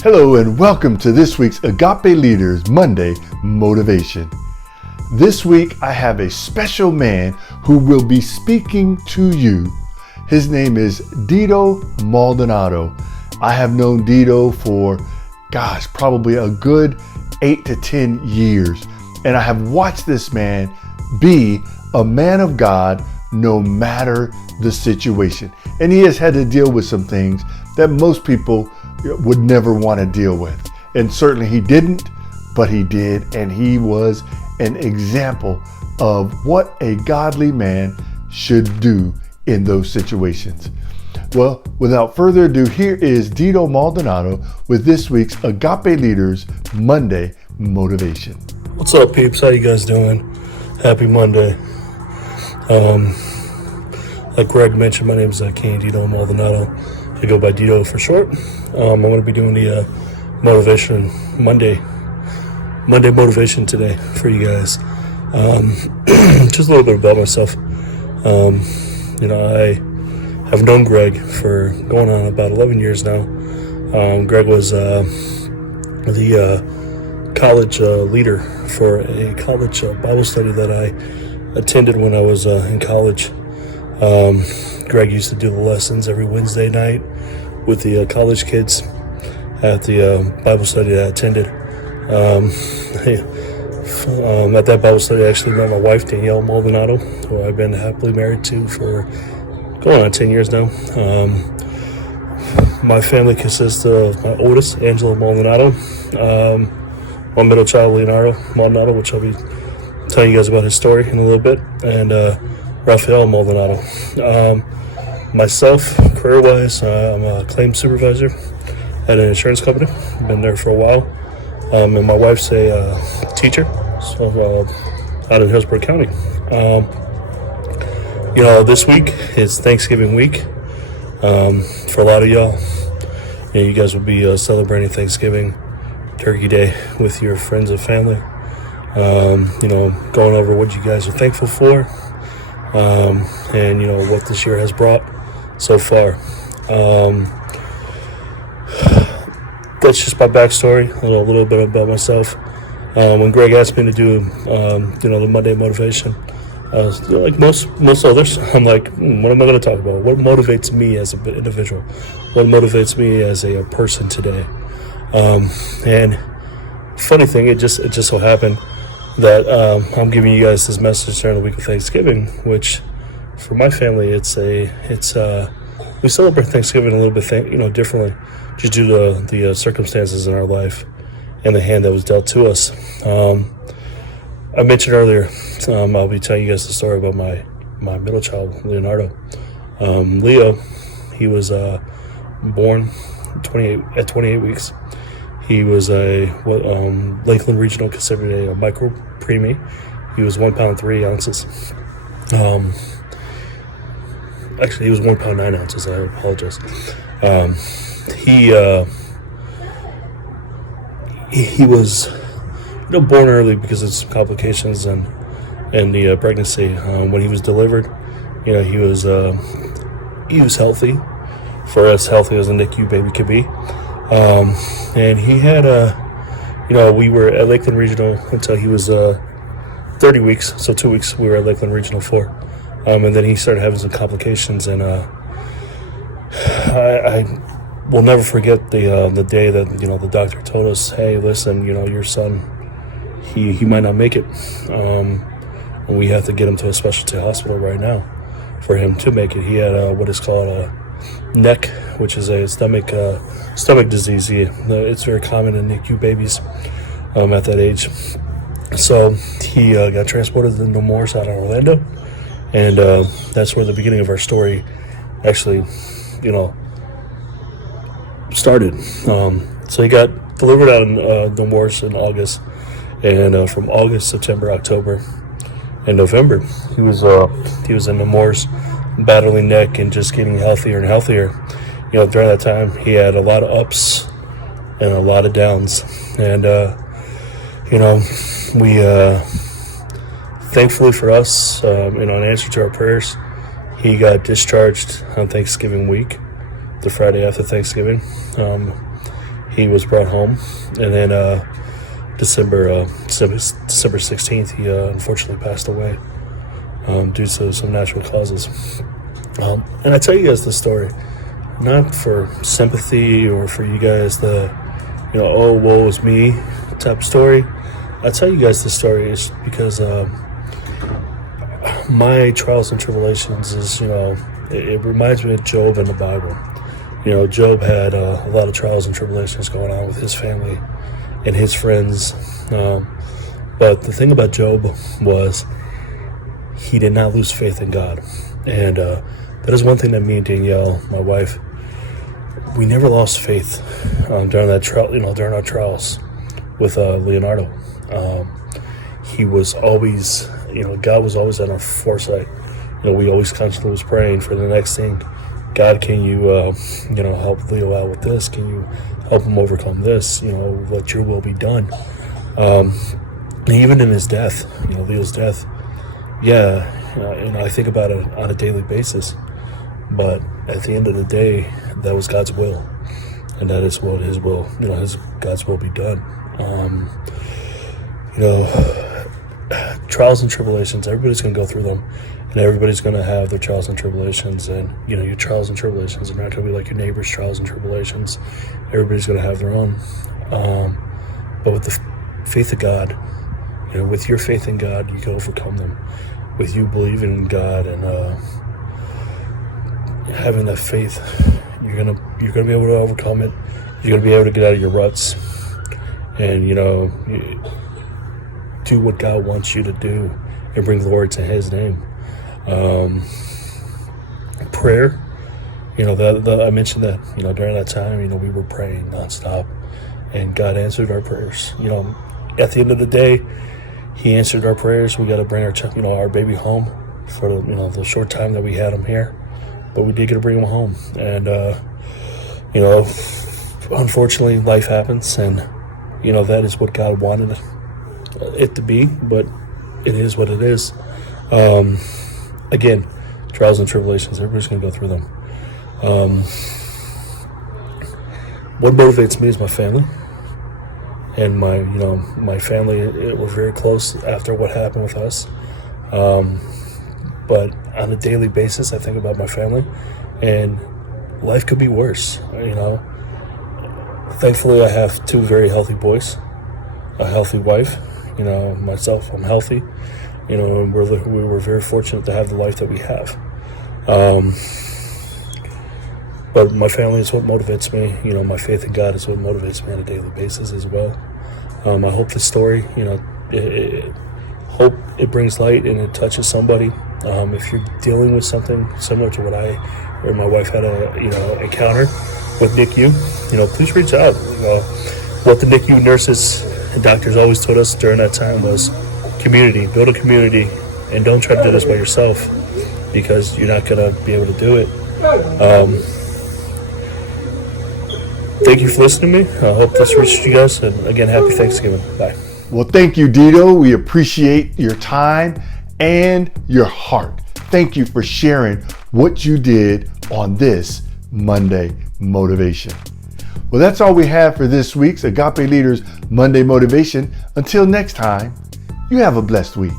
Hello and welcome to this week's Agape Leaders Monday Motivation. This week I have a special man who will be speaking to you. His name is Dido Maldonado. I have known Dido for, probably a good 8 to 10 years. And I have watched this man be a man of God no matter the situation. And he has had to deal with some things that most people would never want to deal with. And certainly he didn't, but he did. And he was an example of what a godly man should do in those situations. Well, without further ado, here is Dido Maldonado with this week's Agape Leaders Monday Motivation. What's up, peeps? How you guys doing? Happy Monday. Like Greg mentioned, my name is Dido Maldonado. I go by Dido for short. I'm going to be doing the Monday motivation today for you guys. Just a little bit about myself. I have known Greg for going on about 11 years now. Greg was the college leader for a college Bible study that I attended when I was in college. Greg used to do the lessons every Wednesday night with the college kids at the Bible study that I attended. At that Bible study, I actually met my wife, Dido Maldonado, who I've been happily married to for going on 10 years now. My family consists of my oldest, Angela Maldonado, my middle child, Leonardo Maldonado, which I'll be telling you guys about his story in a little bit, and Rafael Maldonado. Myself, career-wise, I'm a claims supervisor at an insurance company. I've been there for a while. And my wife's a teacher out in Hillsborough County. This week is Thanksgiving week. For a lot of y'all, you guys will be celebrating Thanksgiving, Turkey Day with your friends and family. Going over what you guys are thankful for. And what this year has brought so far. That's just my backstory, a little bit about myself. When Greg asked me to do the Monday motivation, like most others, I'm like, what am I going to talk about? What motivates me as an individual? What motivates me as a person today? And funny thing, it just so happened that I'm giving you guys this message during the week of Thanksgiving, which for my family, we celebrate Thanksgiving a little bit differently, just due to the circumstances in our life and the hand that was dealt to us. I mentioned earlier, I'll be telling you guys the story about my middle child, Leonardo. Leo, he was born at 28 weeks. He was a Lakeland Regional, considered a micro preemie. He was 1 pound 3 ounces. Actually, he was 1 pound 9 ounces. I apologize. He was born early because of some complications and the pregnancy. When he was delivered, he was healthy, for as healthy as a NICU baby could be. And he had we were at Lakeland Regional until he was 30 weeks. So 2 weeks we were at Lakeland Regional for. And then he started having some complications, and I will never forget the day that the doctor told us, hey, listen, your son, he might not make it, and we have to get him to a specialty hospital right now for him to make it. He had what is called a NEC, which is a stomach disease. It's very common in NICU babies at that age. So he got transported to the Nemours out of Orlando. And that's where the beginning of our story actually, started. So he got delivered out in Nemours in August, and from August, September, October, and November, he was in Nemours battling neck and just getting healthier and healthier. During that time, he had a lot of ups and a lot of downs, and we. Thankfully for us, in answer to our prayers, he got discharged on Thanksgiving week, the Friday after Thanksgiving. he was brought home, and then December 16th, he unfortunately passed away due to some natural causes. And I tell you guys this story not for sympathy or for you guys to, oh, woe is me type story. I tell you guys this story is because my trials and tribulations is, it reminds me of Job in the Bible. Job had a lot of trials and tribulations going on with his family and his friends. But the thing about Job was he did not lose faith in God. And that is one thing that me and Danielle, my wife, we never lost faith during that trial, during our trials with Leonardo. He was always, God was always on our foresight. We always constantly was praying for the next thing. God, can you, help Leo out with this? Can you help him overcome this? Let your will be done. Even in his death, Leo's death, I think about it on a daily basis. But at the end of the day, that was God's will, and that is what His will, God's will be done. Trials and tribulations, everybody's going to go through them, and everybody's going to have their trials and tribulations. And your trials and tribulations are not going to be like your neighbor's trials and tribulations. Everybody's going to have their own. But with the faith of God, with your faith in God, you can overcome them. With you believing in God and having that faith, you're gonna be able to overcome it. You're gonna be able to get out of your ruts, and do what God wants you to do, and bring glory to His name. Prayer, I mentioned that during that time, we were praying nonstop, and God answered our prayers. At the end of the day, He answered our prayers. We got to bring our baby home for the short time that we had him here. But we did get to bring him home, and unfortunately, life happens, and that is what God wanted it to be. But it is what it is. Again, trials and tribulations. Everybody's going to go through them. What motivates me is my family, and my family. We're very close after what happened with us. But on a daily basis, I think about my family, and life could be worse. Thankfully, I have two very healthy boys, a healthy wife. Myself, I'm healthy. And we were very fortunate to have the life that we have. But my family is what motivates me. My faith in God is what motivates me on a daily basis as well. I hope the story, hope it brings light and it touches somebody. If you're dealing with something similar to what I or my wife had a encounter with NICU, please reach out. What the NICU nurses and doctors always told us during that time was community, build a community, and don't try to do this by yourself, because you're not going to be able to do it. Thank you for listening to me. I hope this reached you guys, and again, happy Thanksgiving. Bye. Well, thank you, Dido. We appreciate your time and your heart. Thank you for sharing what you did on this Monday Motivation. Well, that's all we have for this week's Agape Leaders Monday Motivation. Until next time, you have a blessed week.